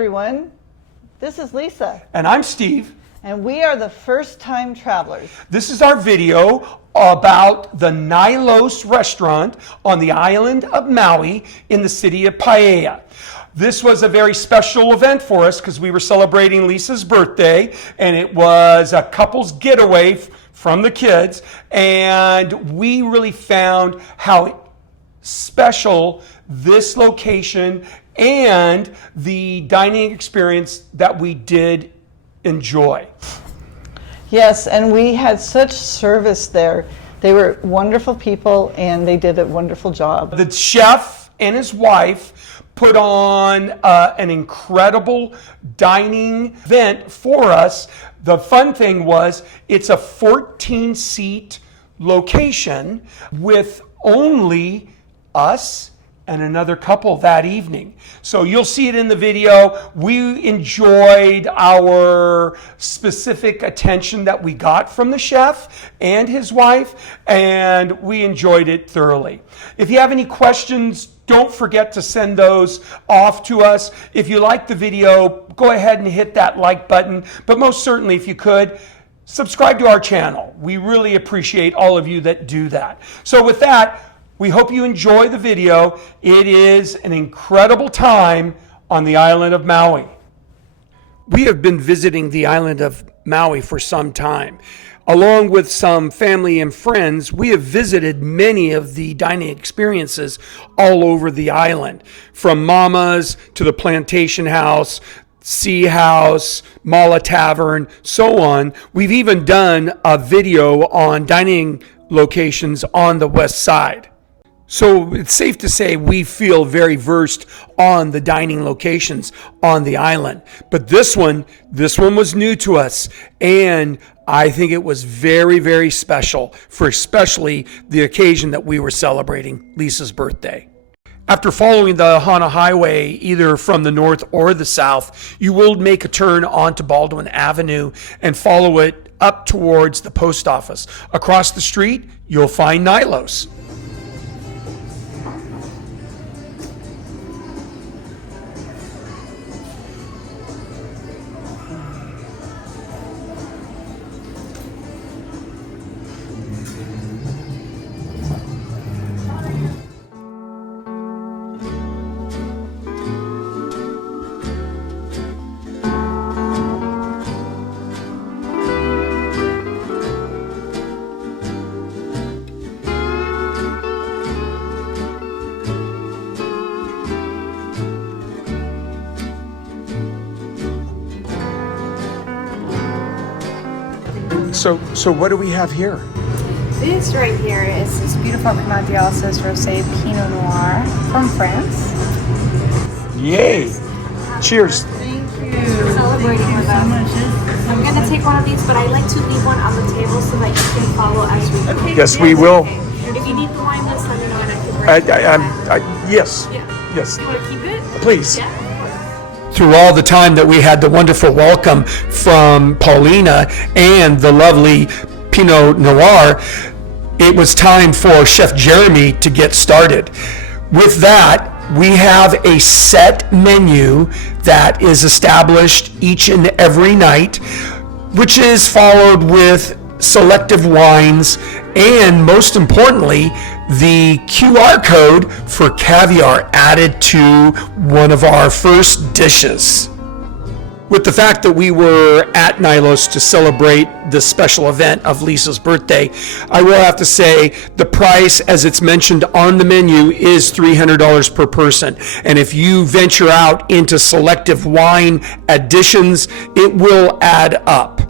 everyone. This is Lisa. And I'm Steve. And we are the First Time Travelers. This is our video about the Nylos Restaurant on the island of Maui in the city of Paia. This was a very special event for us because we were celebrating Lisa's birthday, and it was a couple's getaway from the kids, and we really found how special this location and the dining experience that we did enjoy. Yes, and we had such service there. They were wonderful people and they did a wonderful job. The chef and his wife put on an incredible dining event for us. The fun thing was it's a 14-seat location with only us and another couple that evening. So you'll see it in the video. We enjoyed our specific attention that we got from the chef and his wife, and we enjoyed it thoroughly. If you have any questions, don't forget to send those off to us. If you like the video, go ahead and hit that like button. But most certainly, if you could, subscribe to our channel. We really appreciate all of you that do that. So with that, we hope you enjoy the video. It is an incredible time on the island of Maui. We have been visiting the island of Maui for some time. Along with some family and friends, we have visited many of the dining experiences all over the island, from Mama's to the Plantation House, Sea House, Mala Tavern, so on. We've even done a video on dining locations on the west side. So it's safe to say we feel very versed on the dining locations on the island. But this one was new to us, and I think it was very, very special for especially the occasion that we were celebrating Lisa's birthday. After following the Hana Highway, either from the north or the south, you will make a turn onto Baldwin Avenue and follow it up towards the post office. Across the street, you'll find Nylos. So what do we have here? This right here is this beautiful Nylos Rosé Pinot Noir from France. Yay! Cheers. Thank you. Celebrating with us. I'm going to take one of these, but I like to leave one on the table so that you can follow as we go. Okay. Yes, we will. Okay. If you need the wine list, let me know and I can bring it. Yes. Yeah. Yes. You want to keep it? Please. Yeah. Through all the time that we had the wonderful welcome from Paulina and the lovely Pinot Noir, it was time for Chef Jeremy to get started. With that, we have a set menu that is established each and every night, which is followed with selective wines and, most importantly, the QR code for caviar added to one of our first dishes. With the fact that we were at Nylos to celebrate the special event of Lisa's birthday, I will have to say the price, as it's mentioned on the menu, is $300 per person. And if you venture out into selective wine additions, it will add up.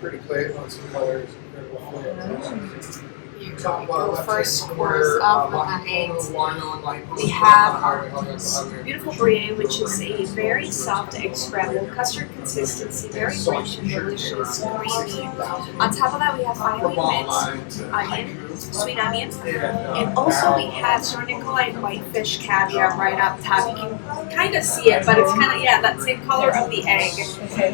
Pretty plate on some colors. the first course of the night. We have our beautiful brie, which is a very soft egg scramble, custard consistency, very rich and delicious, creamy. On top of that, we have finely minced onion, sweet onion, and also we have Sornicolite whitefish caviar right up top. You can kind of see it, but it's kind of, yeah, that same color of the egg.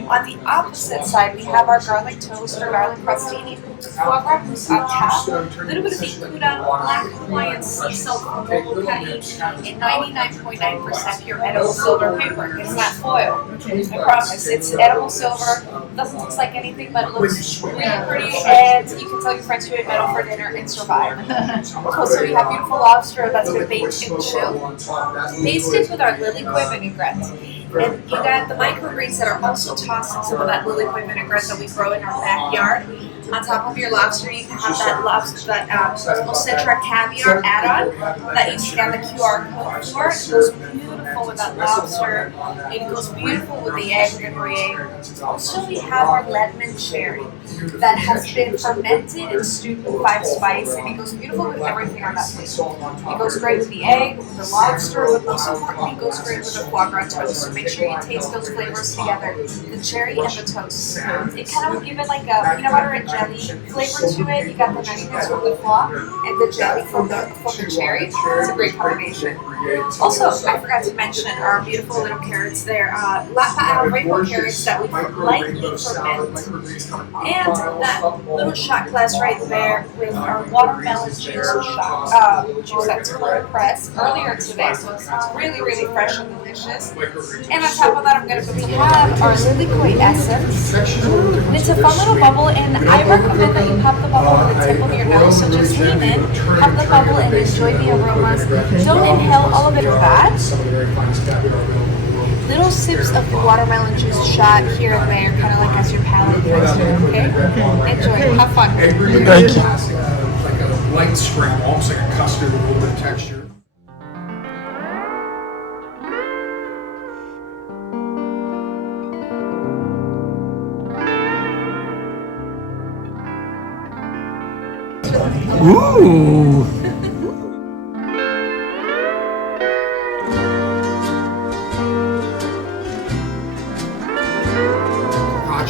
On the opposite side, we have our garlic toast or garlic crostini, foie gras mousse on top, a little bit of beef gouda, black Hawaiian sea salt molokai, and 99.9% pure edible silver paper. It's not foil. I promise. It's edible silver. Doesn't look like anything, but it looks really pretty, and you can tell your friends you ate metal for dinner and survive. Also, we have beautiful lobster that's been baked and chilled, basted with our lily koi vinaigrette. And you got the microgreens that are also tossed in some of that lily koi vinaigrette that we grow in our backyard. On top of your lobster, you can have that lobster, that Citra caviar add-on that you scan the QR code for. It goes beautiful with that lobster. It goes beautiful with the egg and brie. Also, we have our lemon cherry that has been fermented and stewed with 5 spice, and it goes beautiful with everything on that plate. It goes great with the egg, with the lobster, but most importantly, it goes great with the foie gras toast. So make sure you taste those flavors together, the cherry and the toast. It kind of will give it like a peanut butter and jelly flavor to it. You got the nuttiness from the foie and the jelly from the cherry. It's a great combination. Also, I forgot to mention our beautiful little carrots there. Rainbow carrots that we lightly ferment. And that little shot glass right there with our watermelon juice shot, juice that's cold pressed earlier today, so it's really, really fresh and delicious. And on top of that, we have our lily koi essence. It's a fun little bubble, and I recommend that you pop the bubble with the tip of your nose. So just lean in, pop the bubble, and enjoy the aromas. Don't inhale all of it or that. Little sips of the watermelon juice shot here and there, kind of like as your palate takes it, okay? Enjoy, have fun. Thank you. Like a light scramble, almost like a custard with a little bit of texture. Ooh.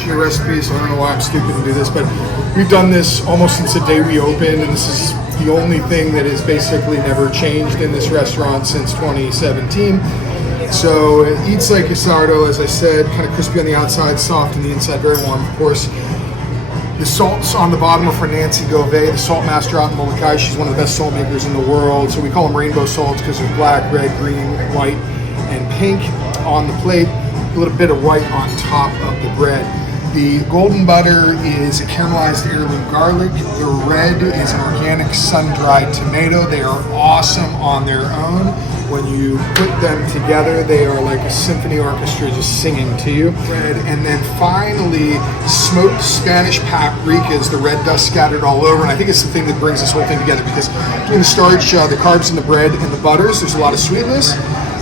Recipe, so I don't know why I'm stupid to do this, but we've done this almost since the day we opened, and this is the only thing that has basically never changed in this restaurant since 2017. So it eats like a sourdough, as I said, kind of crispy on the outside, soft on the inside, very warm, of course. The salts on the bottom are for Nancy Govey, the salt master out in Molokai. She's one of the best salt makers in the world. So we call them rainbow salts because there's black, red, green, white, and pink on the plate. A little bit of white on top of the bread. The golden butter is a caramelized heirloom garlic. The red is an organic sun-dried tomato. They are awesome on their own. When you put them together, they are like a symphony orchestra just singing to you. And then finally, smoked Spanish paprikas, the red dust scattered all over. And I think it's the thing that brings this whole thing together, because between the starch, the carbs in the bread, and the butters, there's a lot of sweetness.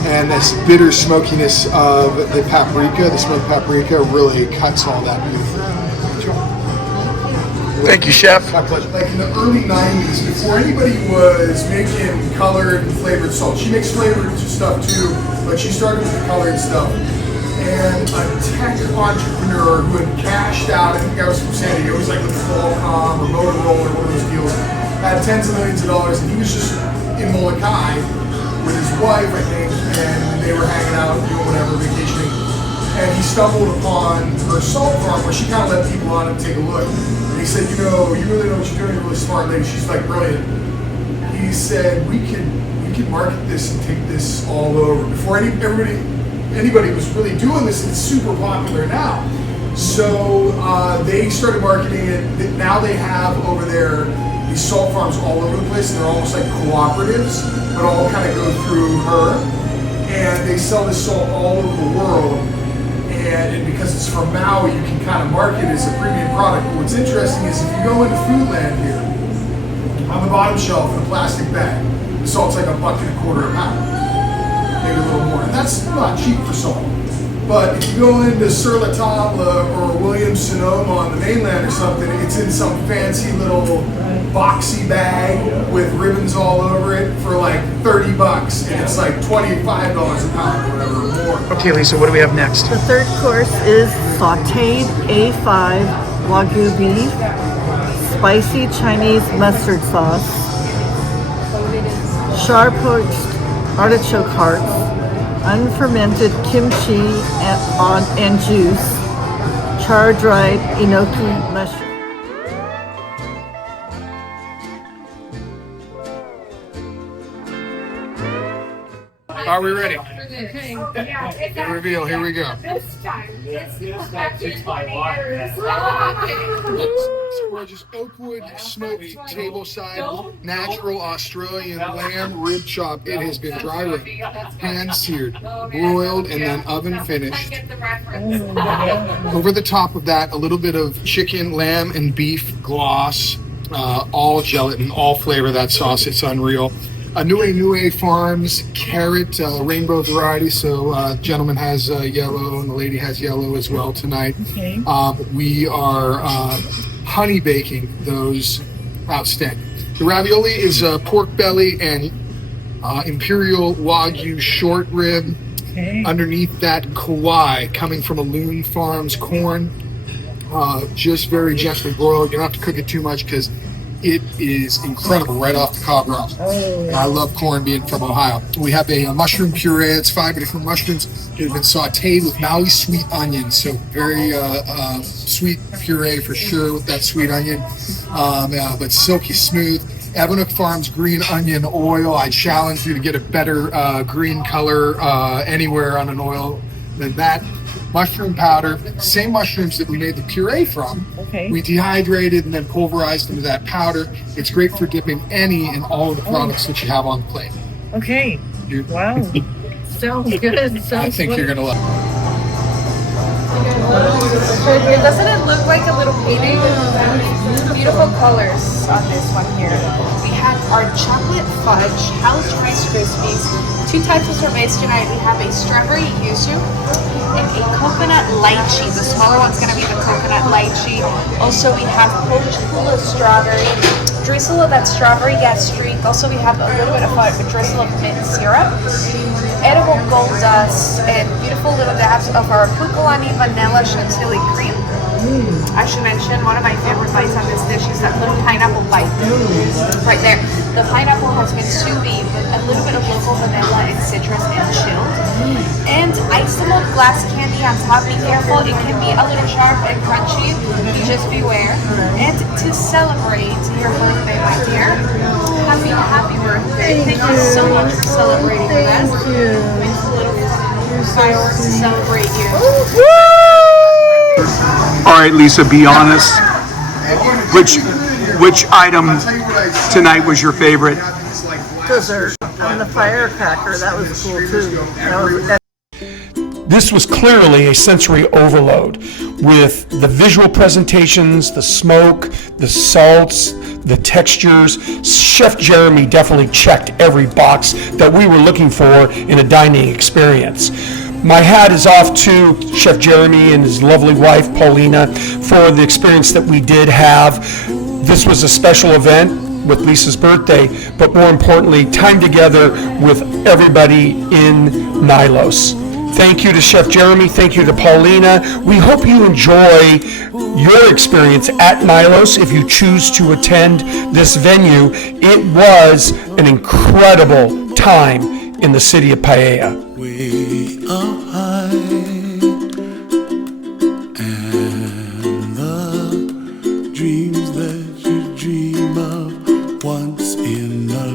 And this bitter smokiness of the paprika, the smoked paprika, really cuts all that beautifully. Thank you, Chef. My pleasure. Like in the early 90s, before anybody was making colored and flavored salt, she makes flavored stuff too, but she started with the colored stuff. And a tech entrepreneur who had cashed out, I think the guy was from San Diego, he was like with Qualcomm or Motorola or one of those deals, had tens of millions of dollars, and he was just in Molokai with his wife, I think, and they were hanging out, doing whatever, vacationing. And he stumbled upon her salt farm where she kind of let people on and take a look. And he said, you know, you really know what you're doing, you're a really smart lady. She's like brilliant. He said, we could market this and take this all over. Before anybody was really doing this, it's super popular now. So they started marketing it. Now they have over there these salt farms all over the place, and they're almost like cooperatives, but all kind of go through her. And they sell this salt all over the world. And because it's from Maui, you can kind of market it as a premium product. But what's interesting is if you go into Foodland here, on the bottom shelf in a plastic bag, the salt's like $1.25 a pound, maybe a little more. And that's not cheap for salt. But if you go into Sur La Table or Williams-Sonoma on the mainland or something, it's in some fancy little boxy bag with ribbons all over it for like $30, and it's like $25 a pound or whatever, or more. Okay, Lisa, what do we have next? The third course is sauteed A5 Wagyu beef, spicy Chinese mustard sauce, char poached artichoke hearts, unfermented kimchi and juice, char dried enoki mushroom. Are we ready? Reveal, here we go. Gorgeous Oakwood smoked tableside, natural Australian lamb rib chop. It has been dry rub, hand seared, broiled, and then oven finished. Over the top of that, a little bit of chicken, lamb, and beef gloss, all gelatin, all flavor of that sauce. It's unreal. Nue Farms carrot rainbow variety. So gentleman has yellow and the lady has yellow as well tonight. Okay. We are honey baking those outstanding. The ravioli is pork belly and imperial wagyu short rib. Okay. Underneath that, kauai coming from a Loon Farms corn, just very gently broiled. You don't have to cook it too much because it is incredible right off the cob rock. Oh. I love corn being from Ohio. We have a mushroom puree. It's 5 different mushrooms that have been sauteed with Maui sweet onion. So very sweet puree for sure with that sweet onion, but silky smooth. Ebonic Farms green onion oil. I challenge you to get a better green color anywhere on an oil than that. Mushroom powder, same mushrooms that we made the puree from. Okay. We dehydrated and then pulverized into that powder. It's great for dipping any and all of the products that you have on the plate. Okay. Wow. Sounds good. I think you're gonna love it. Doesn't it look like a little painting? Beautiful colors on this one here. We have our chocolate fudge house Rice Krispies. 2 types of sorbets tonight. We have a strawberry yuzu and a coconut lychee. The smaller one's gonna be the coconut lychee. Also, we have poached full of strawberry, drizzle of that strawberry gas streak. Also, we have a little bit of a drizzle of mint syrup, edible gold dust, and beautiful little dabs of our pukulani vanilla chantilly cream. I should mention one of my favorite bites on this dish is that little pineapple bite right there. The pineapple has been sous vide with a little bit of local vanilla and citrus and chilled. And isolated glass candy on top. Be careful, it can be a little sharp and crunchy. You just beware. And to celebrate your birthday, my dear, happy birthday. Thank you so much for celebrating with us. Thank you. With a little fireworks to celebrate you. All right, Lisa, be honest. Which item tonight was your favorite? Dessert and the firecracker. That was cool too. That was This was clearly a sensory overload with the visual presentations, the smoke, the salts, the textures. Chef Jeremy definitely checked every box that we were looking for in a dining experience. My hat is off to Chef Jeremy and his lovely wife, Paulina, for the experience that we did have. This was a special event with Lisa's birthday, but more importantly, time together with everybody in Nylos. Thank you to Chef Jeremy. Thank you to Paulina. We hope you enjoy your experience at Nylos if you choose to attend this venue. It was an incredible time in the city of Paia. Way up high, and the dreams that you dream of once in a